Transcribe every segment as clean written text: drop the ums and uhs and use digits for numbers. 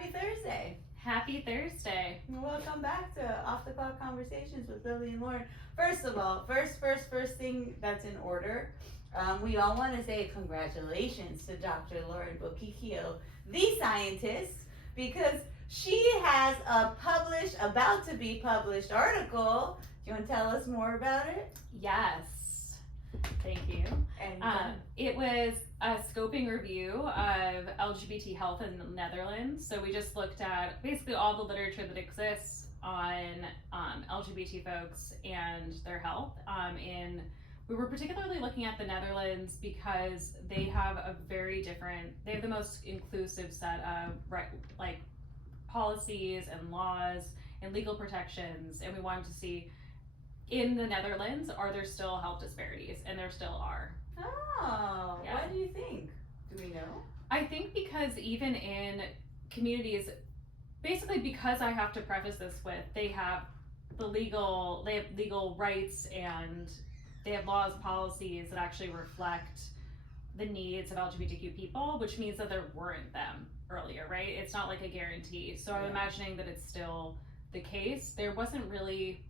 happy Thursday. Happy Thursday. Welcome back to Off the Clock Conversations with Lili and Lauren. First of all, first thing that's in order, we all want to say congratulations to Dr. Lauren Bokikio, the scientist, because she has a about to be published article. Do you want to tell us more about it? Yes. Thank you. And It was a scoping review of LGBT health in the Netherlands. So we just looked at basically all the literature that exists on LGBT folks and their health. We were particularly looking at the Netherlands because they have they have the most inclusive set of policies and laws and legal protections, and we wanted to see in the Netherlands, are there still health disparities? And there still are. Oh, Yeah. What do you think? Do we know? I think because even in communities, basically because I have to preface this with, they have legal rights and they have laws, policies that actually reflect the needs of LGBTQ people, which means that there weren't them earlier, right? It's not like a guarantee. So I'm imagining that it's still the case. There wasn't really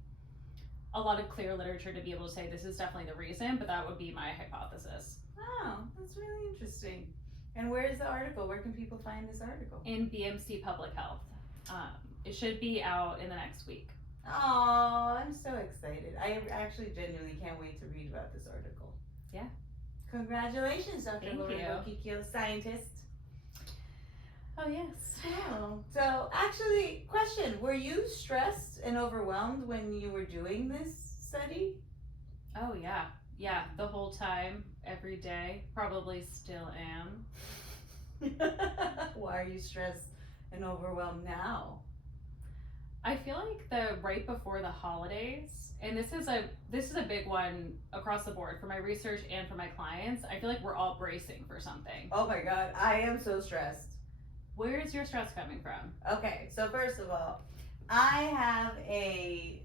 a lot of clear literature to be able to say this is definitely the reason, but that would be my hypothesis. Oh, that's really interesting. And where is the article? Where can people find this article? In BMC Public Health. It should be out in the next week. Oh, I'm so excited. I actually genuinely can't wait to read about this article. Yeah. Congratulations, Dr. Thank Lauren you. Bokikio, scientist. Oh, yes. Oh, so actually, question, were you stressed and overwhelmed when you were doing this study? Oh, yeah. Yeah, the whole time, every day. Probably still am. Why are you stressed and overwhelmed now? I feel like the right before the holidays, and this is a big one across the board for my research and for my clients. I feel like we're all bracing for something. Oh my God, I am so stressed. Where is your stress coming from? Okay, so first of all, I have a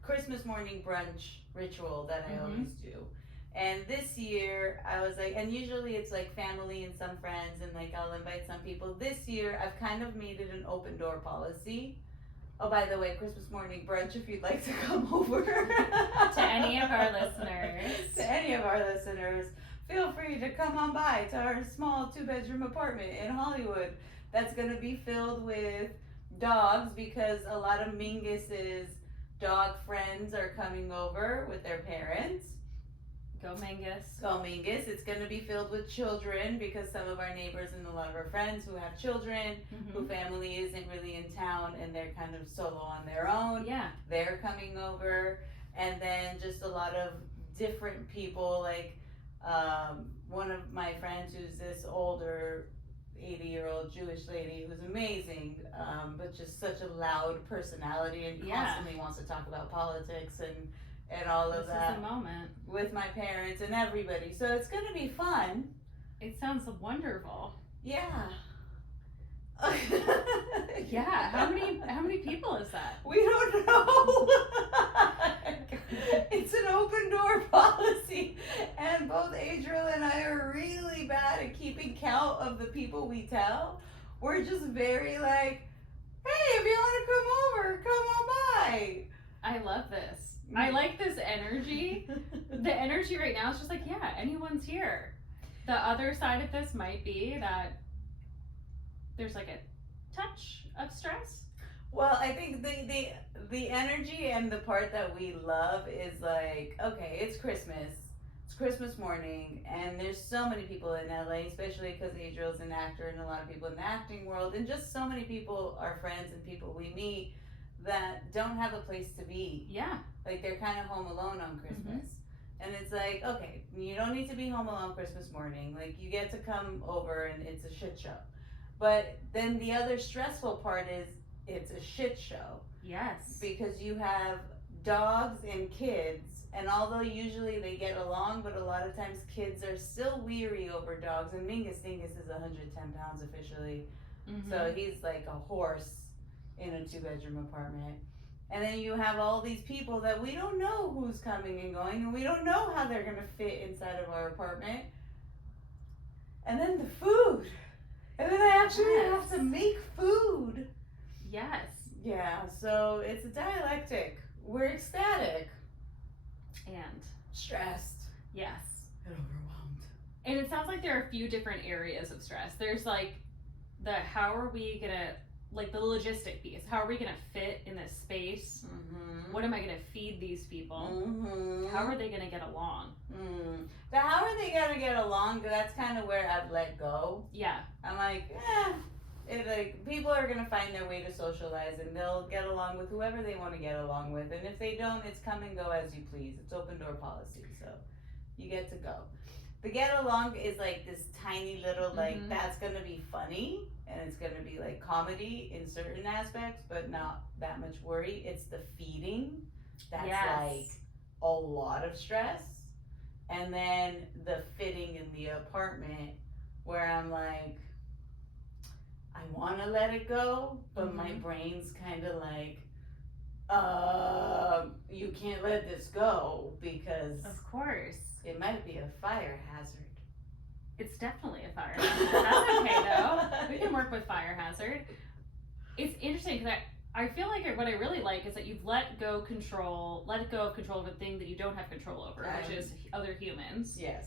Christmas morning brunch ritual that I always do. And this year I was like, and usually it's like family and some friends and I'll invite some people. This year I've kind of made it an open door policy. Oh, by the way, Christmas morning brunch if you'd like to come over. To any of our listeners. To any of our listeners, feel free to come on by to our small 2-bedroom apartment in Hollywood. That's going to be filled with dogs because a lot of Mingus's dog friends are coming over with their parents. Go Mingus. Go Mingus. It's going to be filled with children because some of our neighbors and a lot of our friends who have children, who family isn't really in town and they're kind of solo on their own. Yeah. They're coming over. And then just a lot of different people, one of my friends who's this older 80-year-old Jewish lady who's amazing, but just such a loud personality and constantly wants to talk about politics and all of that. This is the moment. With my parents and everybody. So it's going to be fun. It sounds wonderful. Yeah. Yeah. How many people is that? We don't know. It's an open door policy, and both Adriel and I are really bad at keeping count of the people we tell. We're just very hey, if you want to come over, come on by. I love this. I like this energy. The energy right now is just yeah, anyone's here. The other side of this might be that there's a touch of stress. Well, I think the energy and the part that we love is okay, it's Christmas. It's Christmas morning, and there's so many people in LA, especially because Adriel's an actor and a lot of people in the acting world, and just so many people, our friends and people we meet, that don't have a place to be. Yeah. They're kind of home alone on Christmas. And it's okay, you don't need to be home alone Christmas morning. You get to come over and it's a shit show. But then the other stressful part is it's a shit show. Yes. Because you have dogs and kids, and although usually they get along, but a lot of times kids are still weary over dogs. And Dingus is 110 pounds officially. So he's like a horse in a 2-bedroom apartment. And then you have all these people that we don't know who's coming and going, and we don't know how they're going to fit inside of our apartment. And then the food. And then I have actually have to make food. Yes. Yeah, so it's a dialectic. We're ecstatic. And Stressed. yes. And overwhelmed. And it sounds like there are a few different areas of stress. There's like the how are we gonna, like the logistic piece. How are we gonna fit in this space? Mm-hmm. What am I gonna feed these people? Mm-hmm. How are they gonna get along? The how are they gonna get along? That's kind of where I've let go. Yeah. I'm like, people are gonna find their way to socialize, and they'll get along with whoever they want to get along with. And if they don't, it's come and go as you please. It's open door policy, so you get to go. The get along is like this tiny little like that's gonna be funny and it's gonna be like comedy in certain aspects, but not that much worry. It's the feeding that's like a lot of stress, and then the fitting in the apartment where I'm like, I want to let it go, but my brain's kind of like, you can't let this go because of course it might be a fire hazard. It's definitely a fire hazard. That's okay though. We can work with fire hazard. It's interesting because I feel like what I really like is that you've let go of control of a thing that you don't have control over, which is other humans. Yes.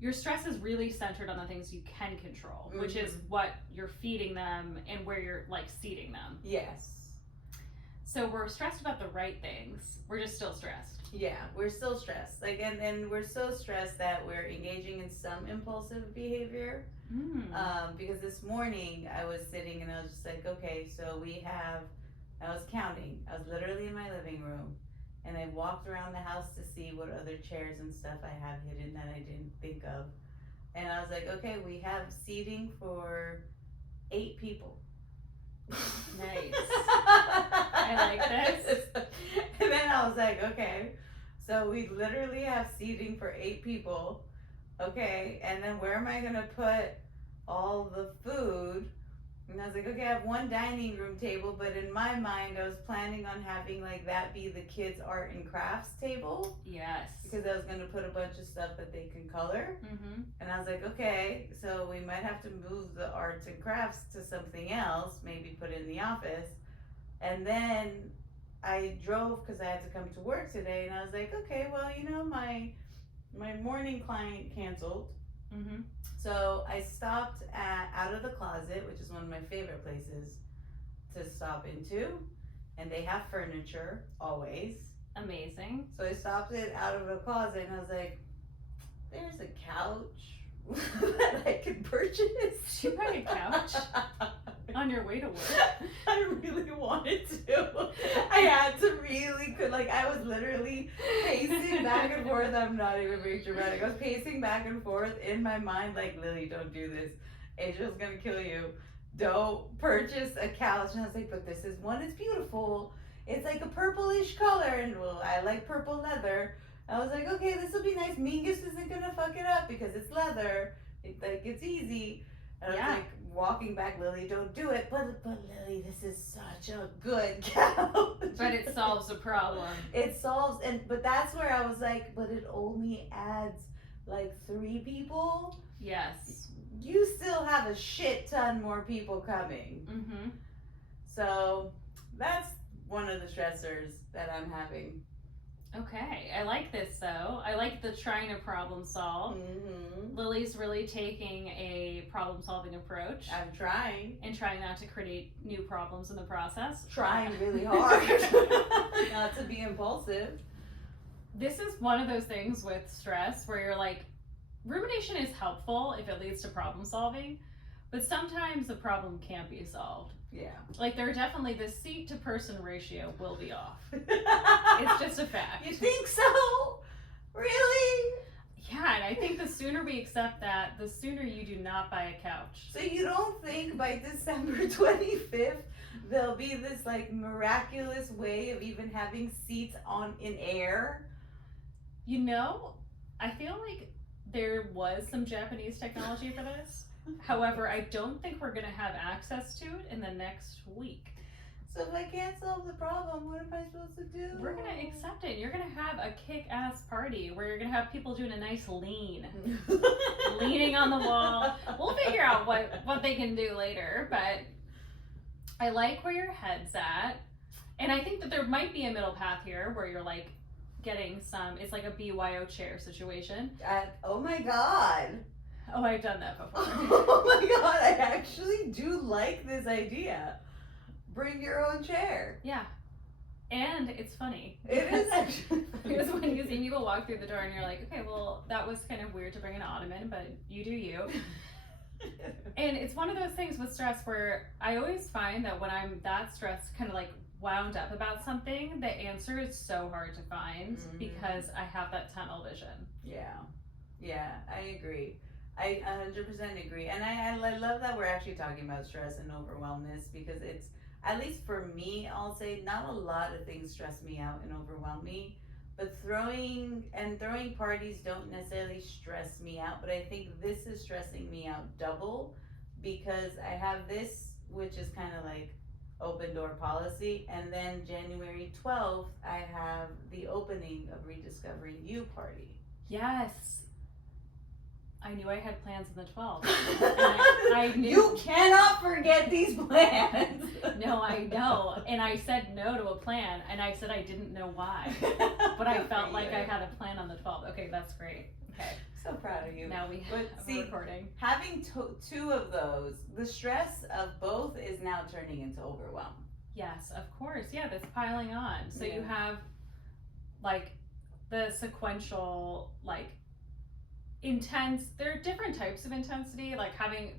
Your stress is really centered on the things you can control, which is what you're feeding them and where you're like seating them. Yes. So we're stressed about the right things. We're just still stressed. Yeah, we're still stressed. Like, and we're so stressed that we're engaging in some impulsive behavior. Because this morning I was sitting and I was just like, okay, so I was counting. I was literally in my living room. And I walked around the house to see what other chairs and stuff I have hidden that I didn't think of. And I was like, okay, we have seating for 8 people. Nice. I like this. And then I was like, okay, so we literally have seating for 8 people. Okay, and then where am I going to put all the food? And I was like, okay, I have one dining room table, but in my mind, I was planning on having like that be the kids' art and crafts table. Yes. Because I was going to put a bunch of stuff that they can color. And I was like, okay, so we might have to move the arts and crafts to something else, maybe put it in the office. And then I drove because I had to come to work today, and I was like, okay, well, you know, my morning client canceled. So I stopped at Out of the Closet, which is one of my favorite places to stop into, and they have furniture always. Amazing. So I stopped it Out of the Closet, and I was like, there's a couch that I could purchase. Did you buy a couch on your way to work? I really wanted to. I had to really I was literally pacing back and forth. I'm not even being dramatic. I was pacing back and forth in my mind like, Lily, don't do this. Angel's gonna kill you. Don't purchase a couch. And I was like, but this is one, it's beautiful. It's like a purplish color, and well, I like purple leather. I was like, okay, this will be nice. Mingus isn't gonna fuck it up because it's leather. It's easy. And I was like, walking back, Lily, don't do it. But Lily, this is such a good couch. But it solves a problem. It solves, but that's where I was like, but it only adds like 3 people. Yes. You still have a shit ton more people coming. So that's one of the stressors that I'm having. Okay, I like this though. I like the trying to problem solve. Lily's really taking a problem solving approach. I'm trying. And trying not to create new problems in the process. Trying really hard not to be impulsive. This is one of those things with stress where you're like, rumination is helpful if it leads to problem solving, but sometimes the problem can't be solved. Yeah. Like there are definitely the seat to person ratio will be off. It's just a fact. You think so? Really? Yeah, and I think the sooner we accept that, the sooner you do not buy a couch. So you don't think by December 25th there'll be this like miraculous way of even having seats in air? You know, I feel like there was some Japanese technology for this. However, I don't think we're going to have access to it in the next week. So if I can't solve the problem, what am I supposed to do? We're gonna accept it. You're gonna have a kick-ass party where you're gonna have people doing a nice lean, leaning on the wall. We'll figure out what they can do later, but I like where your head's at, and I think that there might be a middle path here where you're like getting some. It's like a BYO chair situation. Oh my god. Oh, I've done that before. Oh my god, I actually do like this idea. Bring your own chair. Yeah. And it's funny. It is actually funny. Because when you see people walk through the door and you're like, okay, well, that was kind of weird to bring an ottoman, but you do you. And it's one of those things with stress where I always find that when I'm that stressed, kind of like wound up about something, the answer is so hard to find because I have that tunnel vision. Yeah, I agree. I 100% agree. And I love that we're actually talking about stress and overwhelmness because it's, at least for me, I'll say not a lot of things stress me out and overwhelm me, but throwing parties don't necessarily stress me out, but I think this is stressing me out double because I have this, which is kind of like open door policy, and then January 12th, I have the opening of Rediscovering You party. Yes. I knew I had plans on the 12th. I knew. You cannot forget these plans. No, I know. And I said no to a plan, and I said I didn't know why. But I felt like I had a plan on the 12th. Okay, that's great. Okay. So proud of you. Now we have a recording. Having two of those, the stress of both is now turning into overwhelm. Yes, of course. Yeah, that's piling on. So you have like the sequential, like, intense. There are different types of intensity, like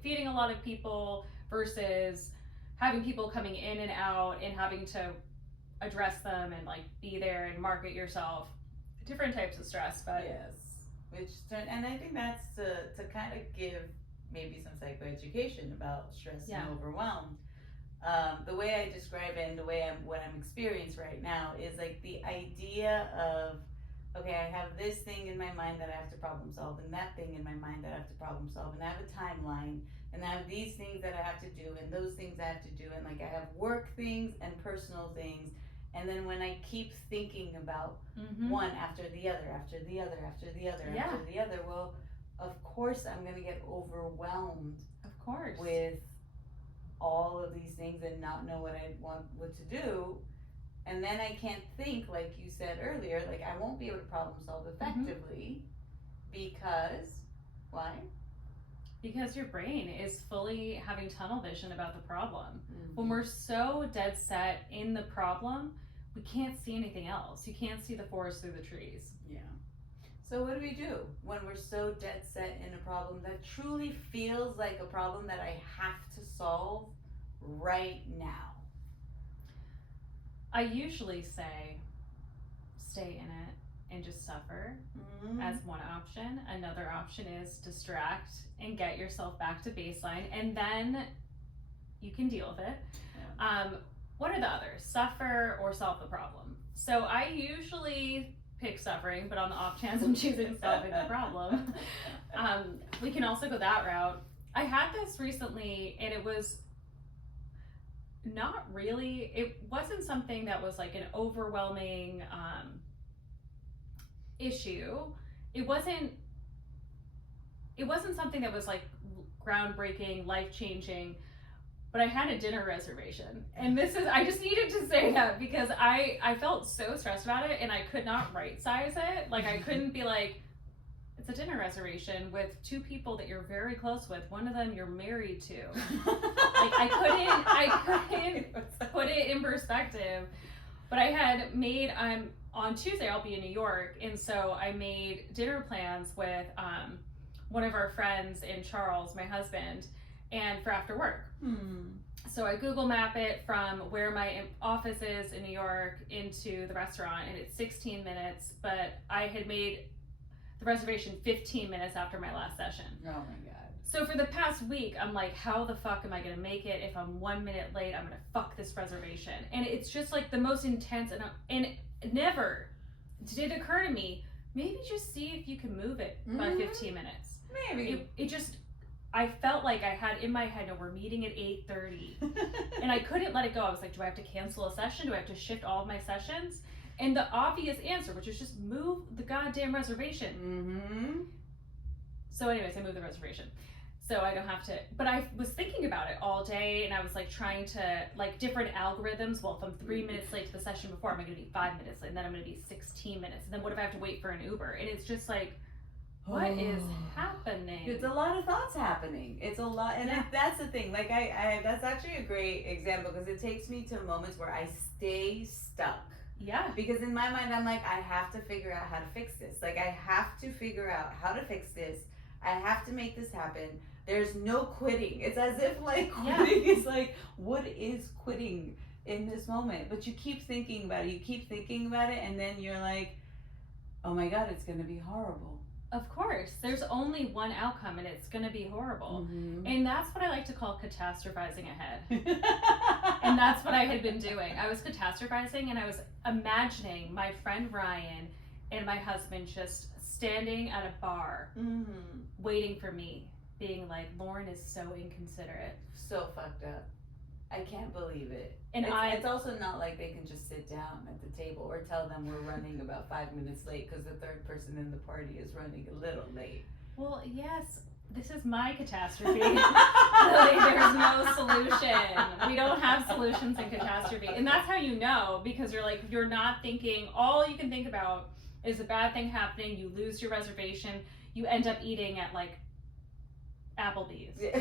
feeding a lot of people versus having people coming in and out and having to address them and like be there and market yourself. Different types of stress, but and I think that's to kind of give maybe some psychoeducation about stress and overwhelm. The way I describe it and the way what I'm experiencing right now is like the idea of, okay, I have this thing in my mind that I have to problem solve, and that thing in my mind that I have to problem solve, and I have a timeline, and I have these things that I have to do, and those things I have to do, and like I have work things and personal things, and then when I keep thinking about one after the other, after the other, after the other, after the other, well, of course I'm gonna get overwhelmed. Of course. With all of these things and not know what to do. And then I can't think, like you said earlier, like I won't be able to problem solve effectively because, why? Because your brain is fully having tunnel vision about the problem. When we're so dead set in the problem, we can't see anything else. You can't see the forest through the trees. Yeah. So what do we do when we're so dead set in a problem that truly feels like a problem that I have to solve right now? I usually say stay in it and just suffer as one option. Another option is distract and get yourself back to baseline, and then you can deal with it. What are the others? Suffer or solve the problem. So I usually pick suffering, but on the off chance I'm choosing solving the problem, we can also go that route. I had this recently, and it was not really, it wasn't something that was like an overwhelming issue. It wasn't something that was like groundbreaking, life-changing, but I had a dinner reservation. And I just needed to say that because I felt so stressed about it and I could not right size it. Like I couldn't be like, it's a dinner reservation with two people that you're very close with. One of them you're married to. Like I couldn't put it in perspective. But I had made, on Tuesday I'll be in New York, and so I made dinner plans with one of our friends in Charles, my husband, and for after work. So I Google map it from where my office is in New York into the restaurant, and it's 16 minutes, but I had made the reservation 15 minutes after my last session. Oh my god. So for the past week, I'm like, how the fuck am I gonna make it? If I'm 1 minute late, I'm gonna fuck this reservation. And it's just like the most intense, and it never did occur to me, maybe just see if you can move it by 15 minutes. Maybe. It just, I felt like I had in my head, no, we're meeting at 8:30. And I couldn't let it go. I was like, do I have to cancel a session? Do I have to shift all of my sessions? And the obvious answer, which is just move the goddamn reservation. Mm-hmm. So anyways, I moved the reservation. So I don't have to, but I was thinking about it all day, and I was like trying to, like, different algorithms. Well, if I'm 3 minutes late to the session before, I'm going to be 5 minutes late, and then I'm going to be 16 minutes. And then what if I have to wait for an Uber? And it's just like, what is happening? It's a lot of thoughts happening. It's a lot, and that's the thing. Like I that's actually a great example, because it takes me to moments where I stay stuck. Yeah. Because in my mind, I'm like, I have to figure out how to fix this. Like, I have to figure out how to fix this. I have to make this happen. There's no quitting. It's as if, like, quitting is like, what is quitting in this moment? But you keep thinking about it. You keep thinking about it, and then you're like, oh my God, it's going to be horrible. Of course. There's only one outcome, and it's going to be horrible. Mm-hmm. And that's what I like to call catastrophizing ahead. And that's what I had been doing. I was catastrophizing, and I was imagining my friend Ryan and my husband just standing at a bar, waiting for me, being like, Lauren is so inconsiderate. So fucked up. I can't believe it. And it's also not like they can just sit down at the table or tell them we're running about 5 minutes late because the third person in the party is running a little late. Well, yes, this is my catastrophe. Really, there's no solution. We don't have solutions in catastrophe. And that's how you know, because you're not thinking, all you can think about is a bad thing happening, you lose your reservation, you end up eating at like Applebee's. Yeah.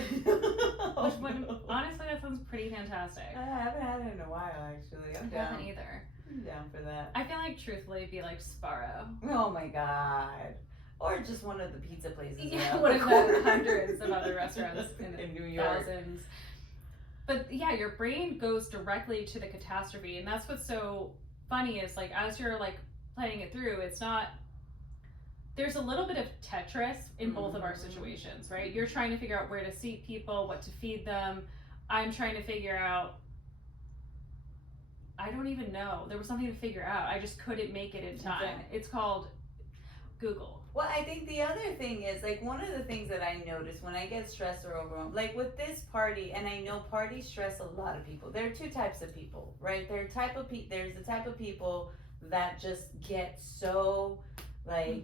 Honestly, that sounds pretty fantastic. I haven't had it in a while, actually. I'm down. I haven't either. I'm down for that. I feel like, truthfully, it'd be like Sparrow. Oh my God. Or just one of the pizza places. Yeah, one of the hundreds of other restaurants in New York. Thousands. But yeah, your brain goes directly to the catastrophe, and that's what's so funny is, like, as you're like playing it through, it's not, there's a little bit of Tetris in both of our situations, right? You're trying to figure out where to seat people, what to feed them. I'm trying to figure out, I don't even know. There was something to figure out. I just couldn't make it in time. Okay. It's called Google. Well, I think the other thing is, like, one of the things that I notice when I get stressed or overwhelmed, like with this party, and I know parties stress a lot of people. There are two types of people, right? There's the type of people that just get so, like,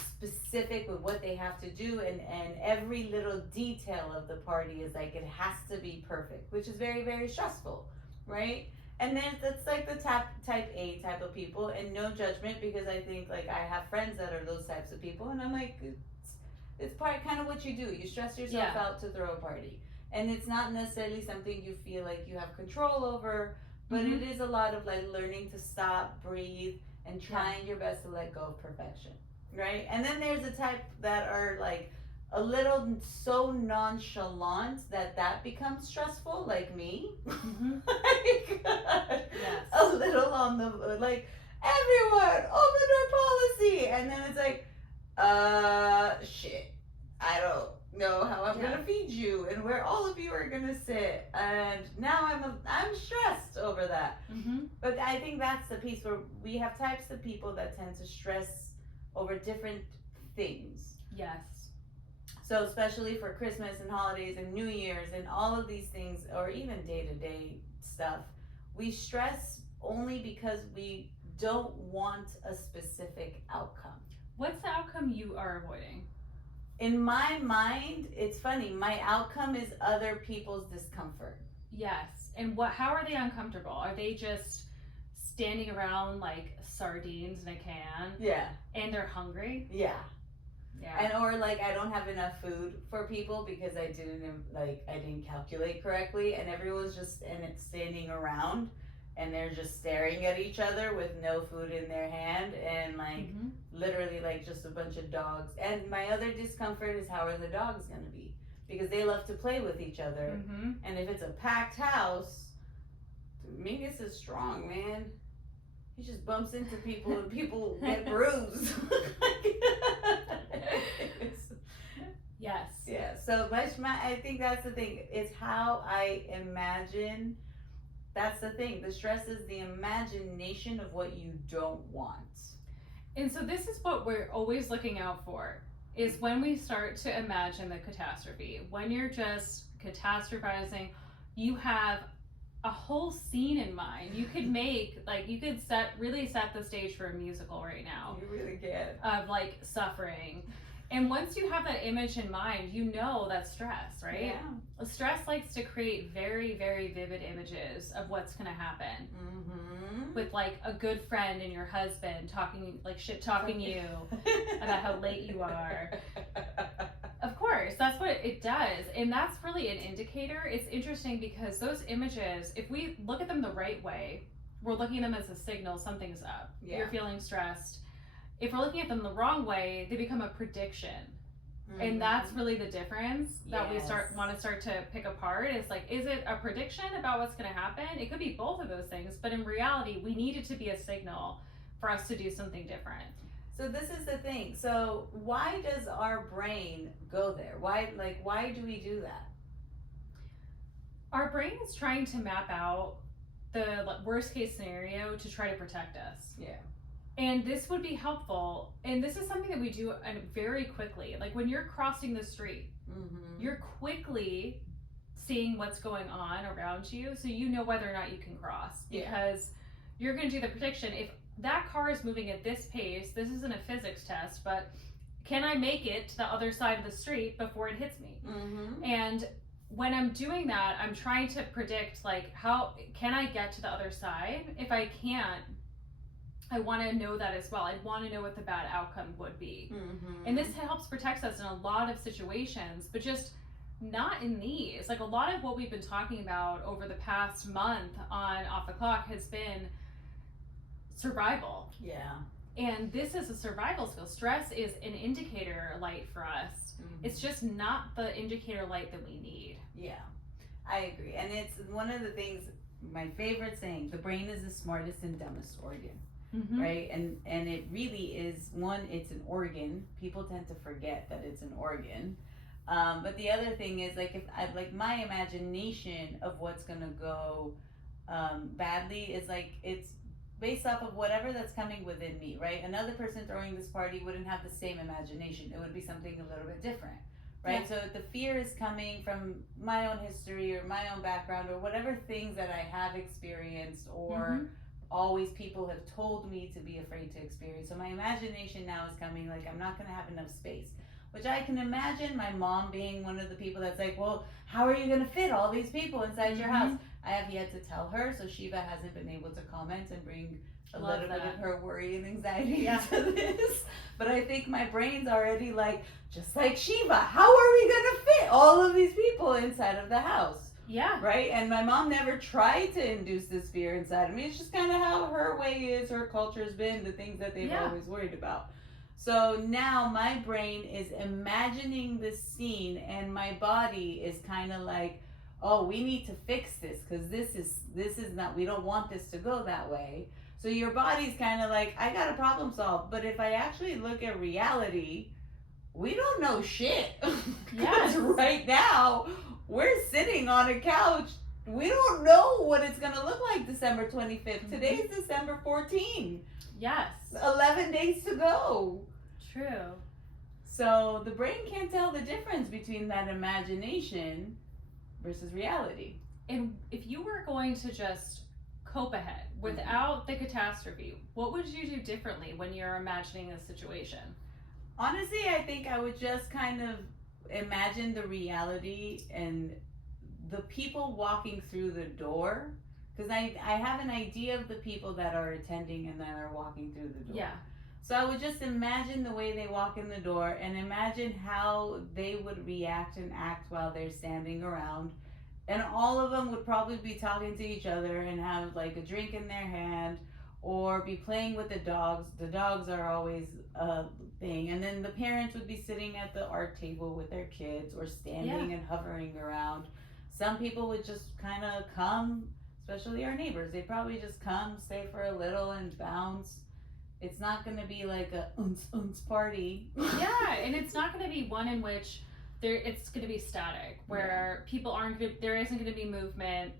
specific with what they have to do, and every little detail of the party is like, it has to be perfect, which is very, very stressful, right? And then that's like the type A type of people, and no judgment, because I think, like, I have friends that are those types of people, and I'm like, it's part kind of what you do. You stress yourself out to throw a party, and it's not necessarily something you feel like you have control over, but it is a lot of, like, learning to stop, breathe, and trying your best to let go of perfection, right? And then there's a type that are like a little so nonchalant that becomes stressful, like me. Like, a little on the, like, everyone open door policy, and then it's like, shit, I don't know how I'm gonna feed you and where all of you are gonna sit, and now I'm stressed over that. But I think that's the piece where we have types of people that tend to stress over different things. Yes. So especially for Christmas and holidays and New Year's and all of these things, or even day-to-day stuff, we stress only because we don't want a specific outcome. What's the outcome you are avoiding? In my mind, it's funny, my outcome is other people's discomfort. Yes. And how are they uncomfortable? Are they just standing around like sardines in a can? Yeah. And they're hungry? Yeah. Yeah. And or like, I don't have enough food for people because I didn't calculate correctly, and everyone's just standing around, and they're just staring at each other with no food in their hand, and like literally like just a bunch of dogs. And my other discomfort is, how are the dogs gonna be? Because they love to play with each other, and if it's a packed house, Mingus is strong, man. He just bumps into people and people get bruised. Yes. Yeah. So I think that's the thing. It's how I imagine. That's the thing. The stress is the imagination of what you don't want. And so this is what we're always looking out for. is when we start to imagine the catastrophe. When you're just catastrophizing, you have a whole scene in mind. You could make, like, you could really set the stage for a musical right now. You really can. Of like suffering. And once you have that image in mind, you know that's stress, right? Yeah. Stress likes to create very, very vivid images of what's going to happen. Mm-hmm. With like a good friend and your husband talking, like shit talking you about how late you are. Of course, that's what it does. And that's really an indicator. It's interesting because those images, if we look at them the right way, we're looking at them as a signal something's up. Yeah. You're feeling stressed. If we're looking at them the wrong way, they become a prediction. Mm-hmm. And that's really the difference that we want to start to pick apart. Is like, is it a prediction about what's going to happen? It could be both of those things, but in reality, we need it to be a signal for us to do something different. So this is the thing. So why does our brain go there? Why do we do that? Our brain is trying to map out the worst case scenario to try to protect us. Yeah. And this would be helpful. And this is something that we do very quickly. Like when you're crossing the street, mm-hmm. you're quickly seeing what's going on around you, so you know whether or not you can cross. Because you're going to do the prediction. If that car is moving at this pace, this isn't a physics test, but can I make it to the other side of the street before it hits me? Mm-hmm. And when I'm doing that, I'm trying to predict, like, how can I get to the other side? If I can't, I want to know that as well. I want to know what the bad outcome would be. Mm-hmm. And this helps protect us in a lot of situations, but just not in these. Like a lot of what we've been talking about over the past month on Off the Clock has been survival. Yeah. And this is a survival skill. Stress is an indicator light for us. Mm-hmm. It's just not the indicator light that we need. Yeah, I agree. And it's one of the things, my favorite saying, the brain is the smartest and dumbest organ. Mm-hmm. Right? And it really is, one, it's an organ. People tend to forget that it's an organ. But the other thing is, like, if I like my imagination of what's gonna go badly is like, it's based off of whatever that's coming within me, right? Another person throwing this party wouldn't have the same imagination. It would be something a little bit different, right? Yeah. So if the fear is coming from my own history or my own background or whatever things that I have experienced or mm-hmm. always people have told me to be afraid to experience. So my imagination now is coming like, I'm not going to have enough space, which I can imagine my mom being one of the people that's like, well, how are you going to fit all these people inside mm-hmm. your house? I have yet to tell her, so Shiva hasn't been able to comment and bring a little bit of her worry and anxiety into this. But I think my brain's already like, just like Shiva, how are we going to fit all of these people inside of the house? Yeah. Right? And my mom never tried to induce this fear inside of me. It's just kind of how her way is, her culture's been, the things that they've always worried about. So now my brain is imagining this scene and my body is kind of like, oh, we need to fix this because this is not, we don't want this to go that way. So your body's kind of like, I got a problem solved. But if I actually look at reality, we don't know shit. Yes. Right now, we're sitting on a couch. We don't know what it's going to look like December 25th. Mm-hmm. Today's December 14th. Yes. 11 days to go. True. So the brain can't tell the difference between that imagination versus reality. And if you were going to just cope ahead without the catastrophe, what would you do differently when you're imagining a situation? Honestly, I think I would just kind of imagine the reality and the people walking through the door, because I have an idea of the people that are attending and that are walking through the door. Yeah. So I would just imagine the way they walk in the door and imagine how they would react and act while they're standing around. And all of them would probably be talking to each other and have like a drink in their hand or be playing with the dogs. The dogs are always a thing. And then the parents would be sitting at the art table with their kids or standing and hovering around. Some people would just kind of come, especially our neighbors. They'd probably just come, stay for a little and bounce. It's not going to be like a party. Yeah, and it's not going to be one in which it's going to be static, where people aren't going to, there isn't going to be movement.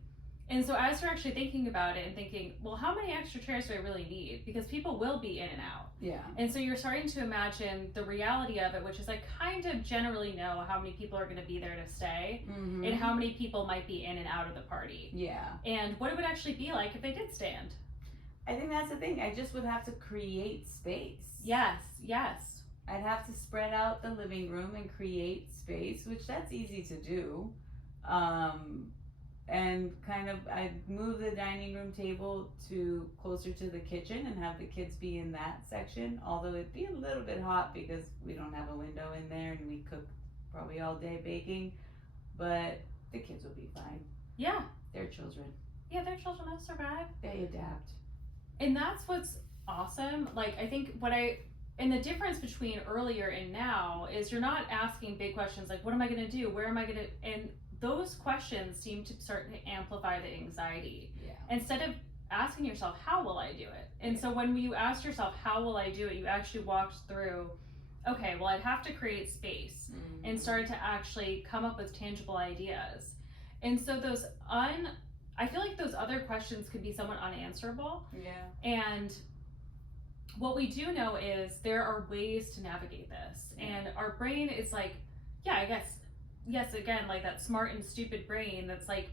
And so as you're actually thinking about it and thinking, well, how many extra chairs do I really need? Because people will be in and out. Yeah. And so you're starting to imagine the reality of it, which is I kind of generally know how many people are going to be there to stay and how many people might be in and out of the party. Yeah. And what it would actually be like if they did stand. I think that's the thing. I just would have to create space. Yes. I'd have to spread out the living room and create space, which that's easy to do. And kind of, I'd move the dining room table to closer to the kitchen and have the kids be in that section. Although it'd be a little bit hot because we don't have a window in there and we cook probably all day baking. But the kids will be fine. Yeah. They're children. Yeah, their children will survive. They adapt. And that's what's awesome. Like, I think and the difference between earlier and now is you're not asking big questions like, what am I going to do? Where am I going to, and those questions seem to start to amplify the anxiety. Yeah. Instead of asking yourself, how will I do it? And so when you ask yourself, how will I do it? You actually walked through, okay, well, I'd have to create space and started to actually come up with tangible ideas. And so I feel like those other questions could be somewhat unanswerable. Yeah. And what we do know is there are ways to navigate this. And our brain is like, yeah, I guess, yes, again, like that smart and stupid brain that's like,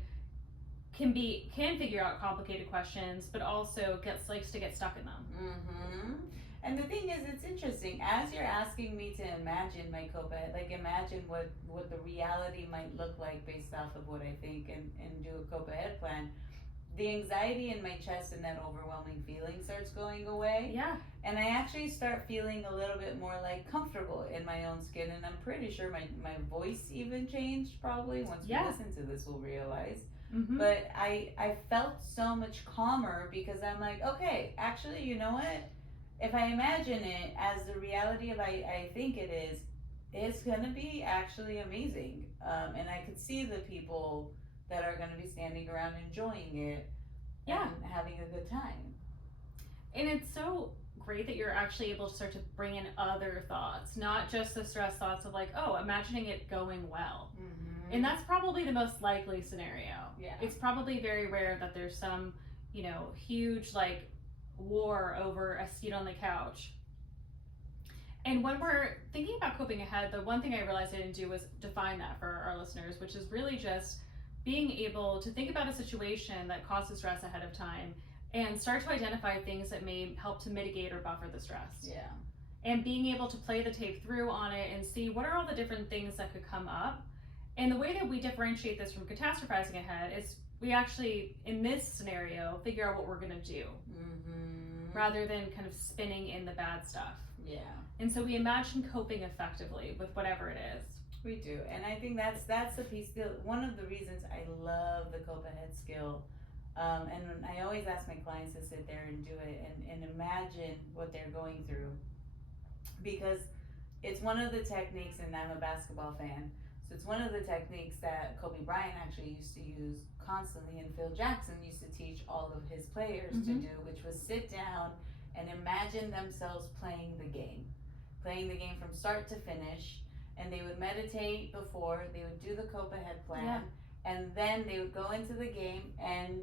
can figure out complicated questions, but also likes to get stuck in them. And the thing is, it's interesting, as you're asking me to imagine my COPA, like imagine what the reality might look like based off of what I think and do a COPA head plan, the anxiety in my chest and that overwhelming feeling starts going away. Yeah. And I actually start feeling a little bit more like comfortable in my own skin. And I'm pretty sure my voice even changed probably. Once we listen to this, we'll realize. But I felt so much calmer because I'm like, okay, actually, you know what? If I imagine it as the reality of I think it is, it's going to be actually amazing. And I could see the people that are going to be standing around enjoying it and having a good time. And it's so great that you're actually able to start to bring in other thoughts, not just the stress thoughts of like, oh, imagining it going well. And that's probably the most likely scenario. Yeah. It's probably very rare that there's some, huge like war over a seat on the couch. And when we're thinking about coping ahead, the one thing I realized I didn't do was define that for our listeners, which is really just being able to think about a situation that causes stress ahead of time and start to identify things that may help to mitigate or buffer the stress. Yeah. And being able to play the tape through on it and see what are all the different things that could come up. And the way that we differentiate this from catastrophizing ahead is we actually, in this scenario, figure out what we're going to do rather than kind of spinning in the bad stuff. Yeah. And so we imagine coping effectively with whatever it is. We do, and I think that's the piece. One of the reasons I love the COPA head skill, and I always ask my clients to sit there and do it and imagine what they're going through, because it's one of the techniques, and I'm a basketball fan, so it's one of the techniques that Kobe Bryant actually used to use constantly, and Phil Jackson used to teach all of his players to do, which was sit down and imagine themselves playing the game from start to finish. And they would meditate before, they would do the COPA head plan, and then they would go into the game and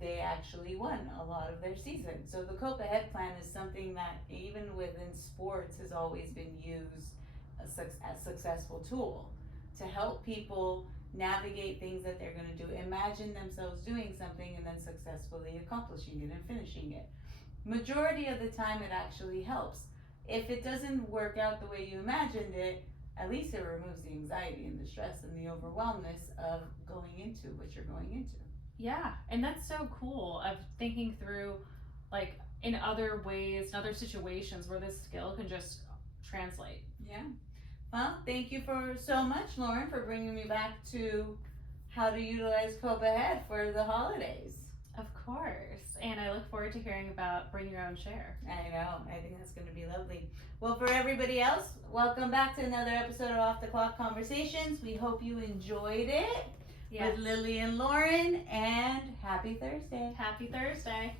they actually won a lot of their season. So the COPA head plan is something that even within sports has always been used as a successful tool to help people navigate things that they're going to do, imagine themselves doing something and then successfully accomplishing it and finishing it. Majority of the time it actually helps. If it doesn't work out the way you imagined it, at least it removes the anxiety and the stress and the overwhelmness of going into what you're going into. Yeah, and that's so cool of thinking through, like, in other ways, in other situations where this skill can just translate. Yeah. Well, thank you so much, Lauren, for bringing me back to how to utilize COPA head for the holidays. Of course, and I look forward to hearing about Bring Your Own Share. I know, I think that's going to be lovely. Well, for everybody else, welcome back to another episode of Off the Clock Conversations. We hope you enjoyed it with Lili and Lauren, and happy Thursday. Happy Thursday.